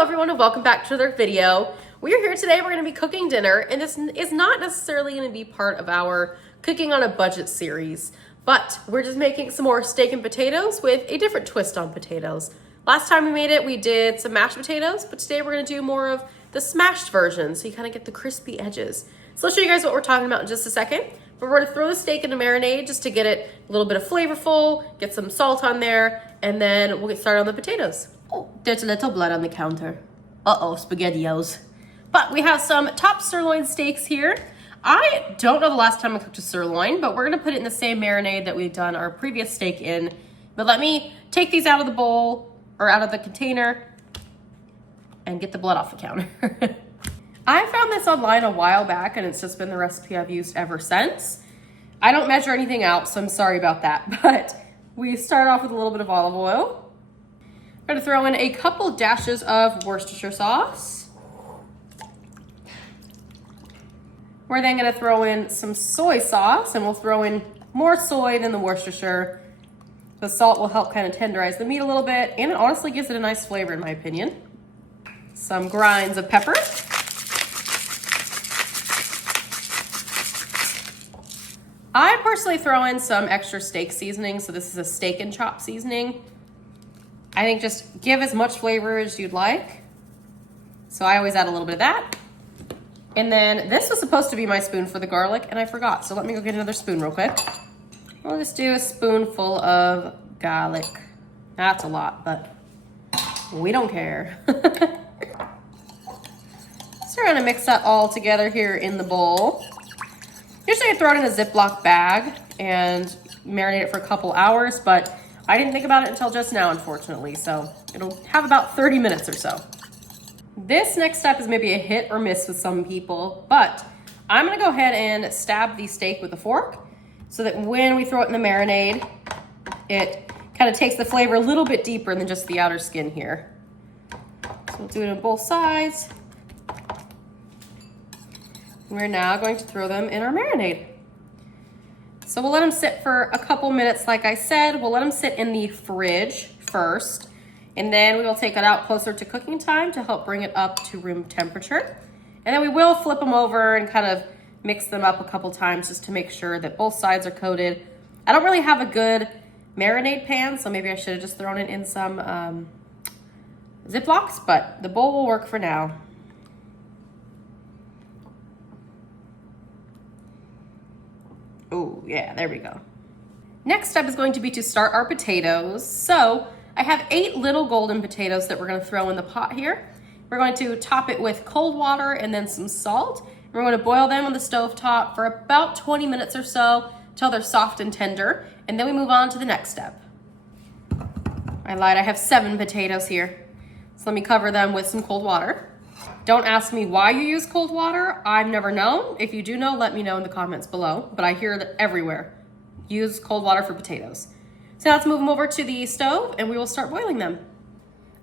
Hello everyone and welcome back to another video. We are here today, we're gonna be cooking dinner, and this is not necessarily gonna be part of our cooking on a budget series, but we're just making some more steak and potatoes with a different twist on potatoes. Last time we made it, we did some mashed potatoes, but today we're gonna do more of the smashed version, so you kind of get the crispy edges. So let's show you guys what we're talking about in just a second. But we're gonna throw the steak into marinade just to get it a little bit of flavorful, get some salt on there, and then we'll get started on the potatoes. Oh, there's a little blood on the counter. Uh-oh, SpaghettiOs. But we have some top sirloin steaks here. I don't know the last time I cooked a sirloin, but we're gonna put it in the same marinade that we've done our previous steak in. But let me take these out of the bowl, or out of the container, and get the blood off the counter. I found this online a while back, and it's just been the recipe I've used ever since. I don't measure anything out, so I'm sorry about that. But we start off with a little bit of olive oil. I'm gonna throw in a couple dashes of Worcestershire sauce. We're then gonna throw in some soy sauce, and we'll throw in more soy than the Worcestershire. The salt will help kind of tenderize the meat a little bit, and it honestly gives it a nice flavor in my opinion. Some grinds of pepper. I personally throw in some extra steak seasoning, so this is a steak and chop seasoning. I think just give as much flavor as you'd like. So I always add a little bit of that. And then this was supposed to be my spoon for the garlic, and I forgot. So let me go get another spoon real quick. I'll just do a spoonful of garlic. That's a lot, but we don't care. So we're gonna mix that all together here in the bowl. Usually I throw it in a Ziploc bag and marinate it for a couple hours, but I didn't think about it until just now, unfortunately. So it'll have about 30 minutes or so. This next step is maybe a hit or miss with some people, but I'm gonna go ahead and stab the steak with a fork so that when we throw it in the marinade, it kind of takes the flavor a little bit deeper than just the outer skin here. So we'll do it on both sides. We're now going to throw them in our marinade. So we'll let them sit for a couple minutes. Like I said, we'll let them sit in the fridge first, and then we will take it out closer to cooking time to help bring it up to room temperature. And then we will flip them over and kind of mix them up a couple times just to make sure that both sides are coated. I don't really have a good marinade pan, so maybe I should have just thrown it in some Ziplocs, but the bowl will work for now. Oh yeah, there we go. Next step is going to be to start our potatoes. So I have 8 little golden potatoes that we're gonna throw in the pot here. We're going to top it with cold water and then some salt. We're going to boil them on the stove top for about 20 minutes or so until they're soft and tender. And then we move on to the next step. I lied, I have 7 potatoes here. So let me cover them with some cold water. Don't ask me why you use cold water. I've never known. If you do know, let me know in the comments below. But I hear that everywhere. Use cold water for potatoes. So now let's move them over to the stove and we will start boiling them.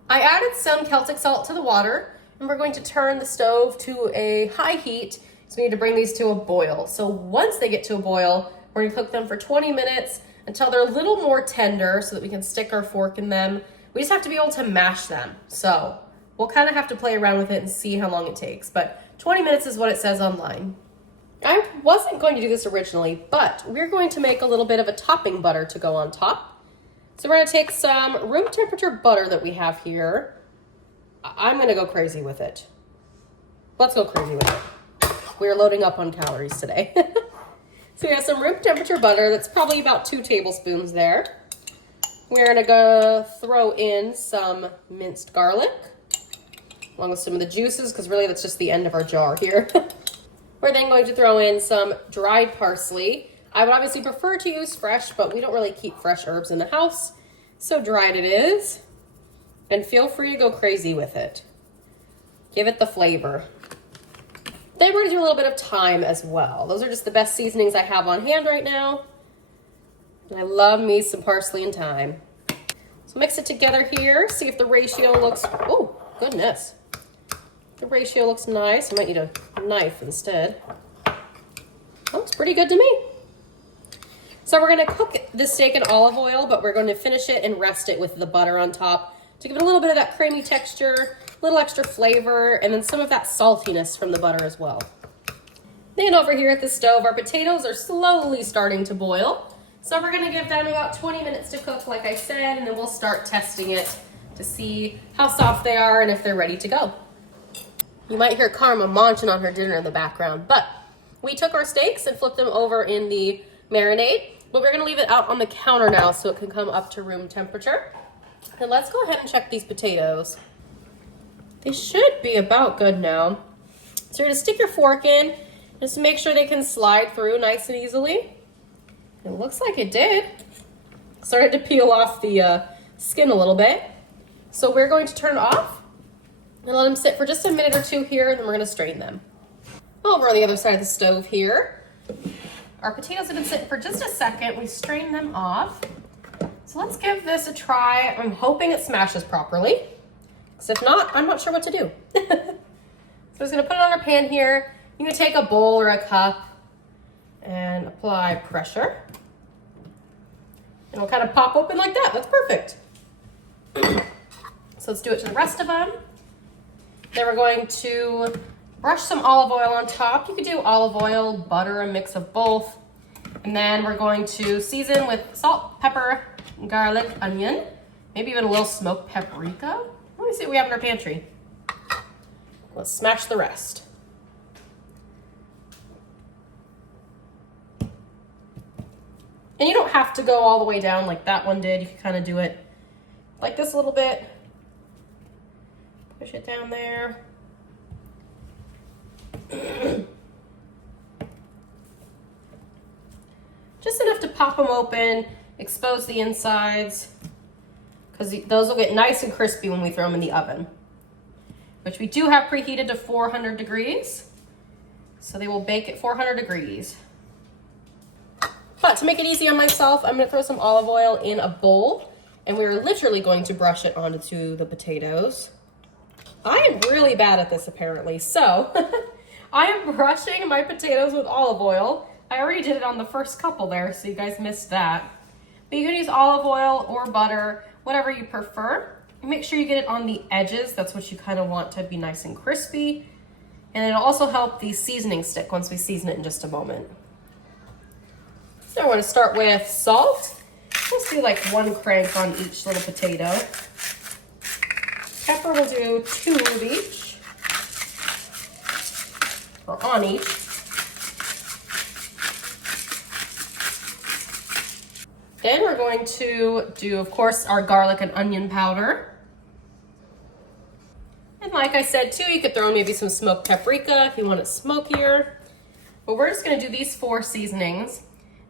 I added some Celtic salt to the water, and we're going to turn the stove to a high heat. So we need to bring these to a boil. So once they get to a boil, we're gonna cook them for 20 minutes until they're a little more tender so that we can stick our fork in them. We just have to be able to mash them. So we'll kind of have to play around with it and see how long it takes, but 20 minutes is what it says online. I wasn't going to do this originally, but we're going to make a little bit of a topping butter to go on top. So we're gonna take some room temperature butter that we have here. I'm gonna go crazy with it. Let's go crazy with it. We're loading up on calories today. So we have some room temperature butter that's probably about 2 tablespoons there. We're gonna go throw in some minced garlic, along with some of the juices, because really that's just the end of our jar here. We're then going to throw in some dried parsley. I would obviously prefer to use fresh, but we don't really keep fresh herbs in the house, so dried it is. And feel free to go crazy with it. Give it the flavor. Then we're gonna do a little bit of thyme as well. Those are just the best seasonings I have on hand right now. And I love me some parsley and thyme. So mix it together here, see if the ratio looks, oh goodness. The ratio looks nice. I might need a knife instead. Looks pretty good to me. So we're gonna cook this steak in olive oil, but we're going to finish it and rest it with the butter on top to give it a little bit of that creamy texture little extra flavor, and then some of that saltiness from the butter as well. Then over here at the stove, our potatoes are slowly starting to boil. So we're gonna give them about 20 minutes to cook, like I said, and then we'll start testing it to see how soft they are and if they're ready to go. You might hear Karma munching on her dinner in the background, but we took our steaks and flipped them over in the marinade, but we're gonna leave it out on the counter now so it can come up to room temperature. And let's go ahead and check these potatoes. They should be about good now. So you're gonna stick your fork in, just to make sure they can slide through nice and easily. It looks like it did. Started to peel off the skin a little bit. So we're going to turn it off and let them sit for just a minute or two here, and then we're gonna strain them. Over on the other side of the stove here, our potatoes have been sitting for just a second. We strained them off. So let's give this a try. I'm hoping it smashes properly, because if not, I'm not sure what to do. So I'm just gonna put it on our pan here. You can take a bowl or a cup and apply pressure. And it'll kind of pop open like that. That's perfect. So let's do it to the rest of them. Then we're going to brush some olive oil on top. You could do olive oil, butter, a mix of both. And then we're going to season with salt, pepper, garlic, onion, maybe even a little smoked paprika. Let me see what we have in our pantry. Let's smash the rest. And you don't have to go all the way down like that one did. You can kind of do it like this a little bit. Push it down there. Just enough to pop them open, expose the insides, because those will get nice and crispy when we throw them in the oven, which we do have preheated to 400 degrees. So they will bake at 400 degrees. But to make it easy on myself, I'm gonna throw some olive oil in a bowl, and we're literally going to brush it onto the potatoes. I am really bad at this apparently, so I am brushing my potatoes with olive oil. I already did it on the first couple there, so you guys missed that. But you can use olive oil or butter, whatever you prefer. Make sure you get it on the edges. That's what you kind of want to be nice and crispy. And it'll also help the seasoning stick once we season it in just a moment. So I want to start with salt. Let's do like 1 crank on each little potato. Pepper, we'll do 2 of each, or on each. Then we're going to do, of course, our garlic and onion powder. And like I said too, you could throw in maybe some smoked paprika if you want it smokier. But we're just gonna do these 4 seasonings.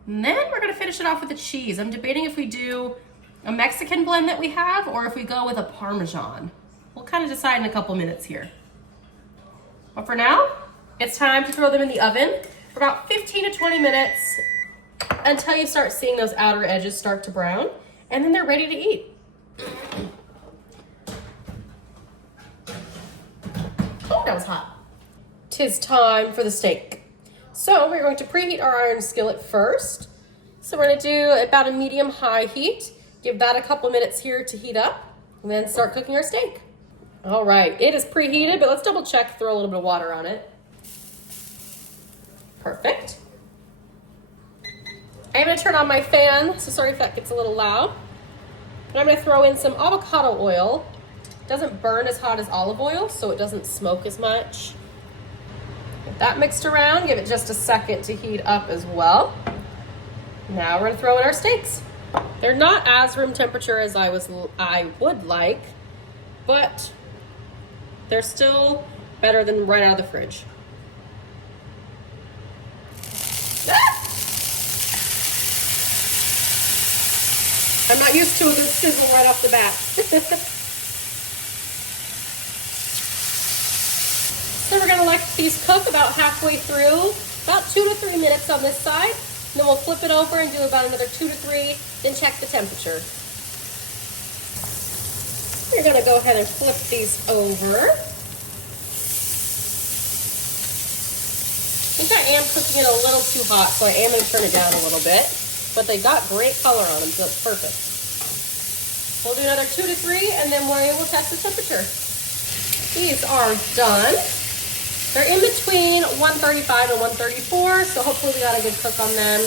And then we're gonna finish it off with the cheese. I'm debating if we do a Mexican blend that we have or if we go with a Parmesan. We'll kind of decide in a couple minutes here. But for now, it's time to throw them in the oven for about 15 to 20 minutes until you start seeing those outer edges start to brown, and then they're ready to eat. Oh, that was hot. 'Tis time for the steak. So we're going to preheat our iron skillet first. So we're gonna do about a medium-high heat. Give that a couple minutes here to heat up, and then start cooking our steak. All right, it is preheated, but let's double check, throw a little bit of water on it. Perfect. I'm gonna turn on my fan, so sorry if that gets a little loud. And I'm gonna throw in some avocado oil. It doesn't burn as hot as olive oil, so it doesn't smoke as much. Get that mixed around, give it just a second to heat up as well. Now we're gonna throw in our steaks. They're not as room temperature as I would like, but they're still better than right out of the fridge. Ah! I'm not used to a good sizzle right off the bat. So we're gonna let these cook about halfway through, about 2 to 3 minutes on this side. And then we'll flip it over and do about another 2 to 3, then check the temperature. We're gonna go ahead and flip these over. I think I am cooking it a little too hot, so I am gonna turn it down a little bit. But they got great color on them, so that's perfect. We'll do another 2 to 3, and then we'll test the temperature. These are done. They're in between 135 and 134, so hopefully we got a good cook on them.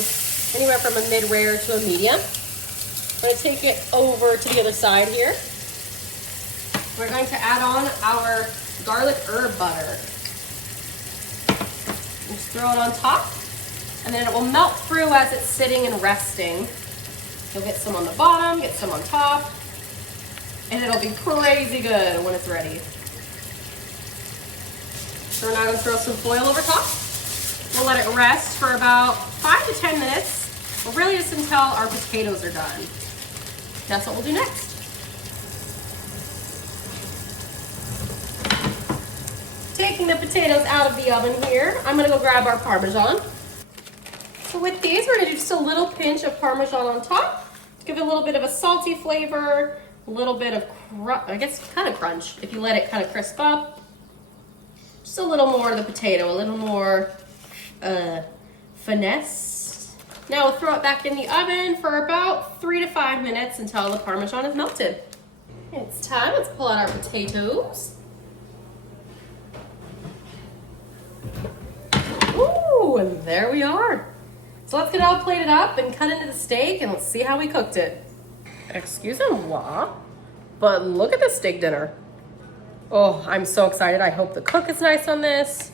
Anywhere from a mid-rare to a medium. I'm gonna take it over to the other side here. We're going to add on our garlic herb butter. Just throw it on top, and then it will melt through as it's sitting and resting. You'll get some on the bottom, get some on top, and it'll be crazy good when it's ready. So we're now gonna throw some foil over top. We'll let it rest for about 5 to 10 minutes, or really just until our potatoes are done. That's what we'll do next. Taking the potatoes out of the oven here, I'm gonna go grab our Parmesan. So with these, we're gonna do just a little pinch of Parmesan on top. Give it a little bit of a salty flavor, a little bit of, I guess, kind of crunch if you let it kind of crisp up. Just a little more of the potato, a little more finesse. Now we'll throw it back in the oven for about 3 to 5 minutes until the Parmesan is melted. It's time, let's pull out our potatoes. Ooh, and there we are. So let's get it all plated up and cut into the steak, and let's see how we cooked it. Excusez-moi, but look at this steak dinner. Oh, I'm so excited. I hope the cook is nice on this.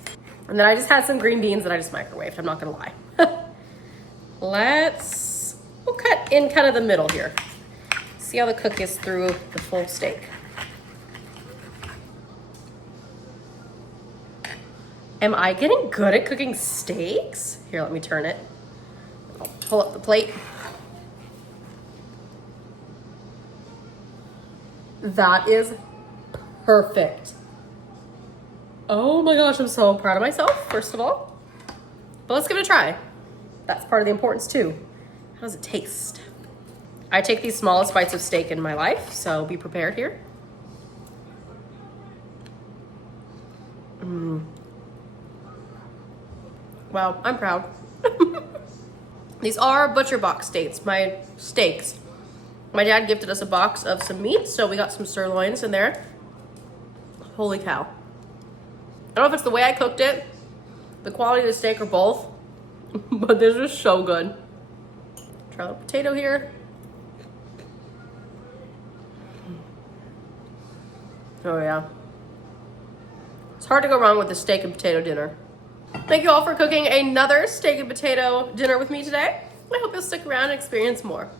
And then I just had some green beans that I just microwaved, I'm not gonna lie. We'll cut in kind of the middle here. See how the cook is through the full steak. Am I getting good at cooking steaks? Here, let me turn it. I'll pull up the plate. That is perfect. Oh my gosh, I'm so proud of myself, first of all. But let's give it a try. That's part of the importance too. How does it taste? I take these smallest bites of steak in my life, so be prepared here. Wow, I'm proud. These are Butcher Box steaks, my steaks. My dad gifted us a box of some meat, so we got some sirloins in there. Holy cow. I don't know if it's the way I cooked it, the quality of the steak, or both, but this is so good. Try the potato here. Oh yeah. It's hard to go wrong with the steak and potato dinner. Thank you all for cooking another steak and potato dinner with me today. I hope you'll stick around and experience more.